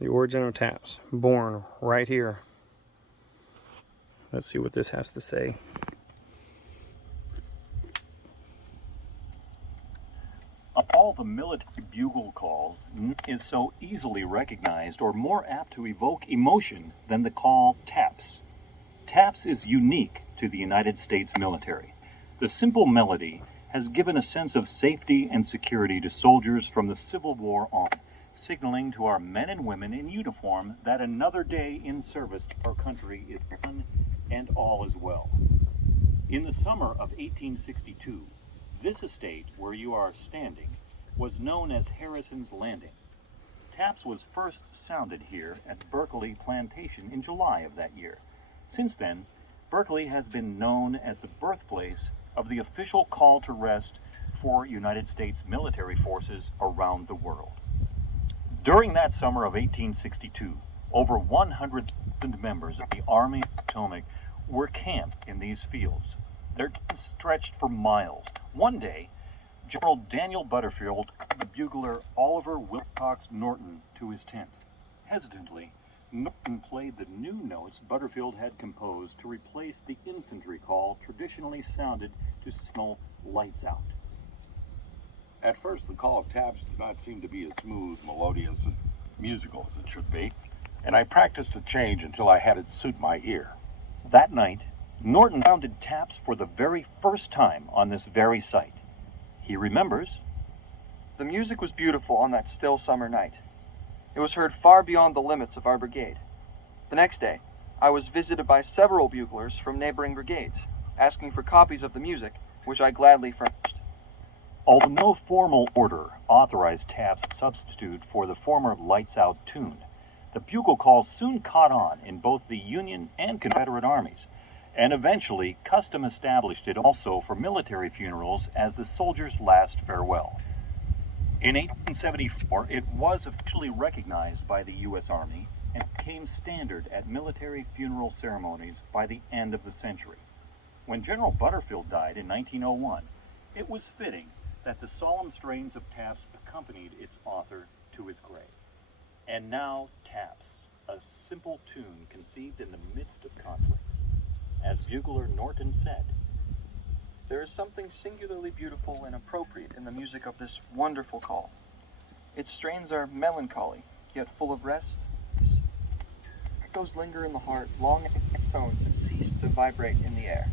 The origin of taps, born right here. Let's see what this has to say. Of all the military bugle calls, none is so easily recognized or more apt to evoke emotion than the call taps. Taps is unique to the United States military. The simple melody has given a sense of safety and security to soldiers from the Civil War on, signaling to our men and women in uniform that another day in service to our country is done and all is well. In the summer of 1862, this estate where you are standing was known as Harrison's Landing. Taps was first sounded here at Berkeley Plantation in July of that year. Since then, Berkeley has been known as the birthplace of the official call to rest for United States military forces around the world. During that summer of 1862, over 100,000 members of the Army of the Potomac were camped in these fields. Their tents stretched for miles. One day, General Daniel Butterfield called the bugler Oliver Wilcox Norton to his tent. Hesitantly, Norton played the new notes Butterfield had composed to replace the infantry call traditionally sounded to signal lights out. At first, the call of taps did not seem to be as smooth, melodious, and musical as it should be, and I practiced a change until I had it suit my ear. That night, Norton sounded taps for the very first time on this very site. He remembers, "The music was beautiful on that still summer night. It was heard far beyond the limits of our brigade. The next day, I was visited by several buglers from neighboring brigades, asking for copies of the music, which I gladly furnished." Although no formal order authorized taps substitute for the former lights out tune, the bugle call soon caught on in both the Union and Confederate armies, and eventually custom established it also for military funerals as the soldiers' last farewell. In 1874, it was officially recognized by the U.S. Army and became standard at military funeral ceremonies by the end of the century. When General Butterfield died in 1901, it was fitting that the solemn strains of taps accompanied its author to his grave. And now taps, a simple tune conceived in the midst of conflict. As bugler Norton said, "There is something singularly beautiful and appropriate in the music of this wonderful call. Its strains are melancholy, yet full of rest. Echoes linger in the heart long after its tones have ceased to vibrate in the air."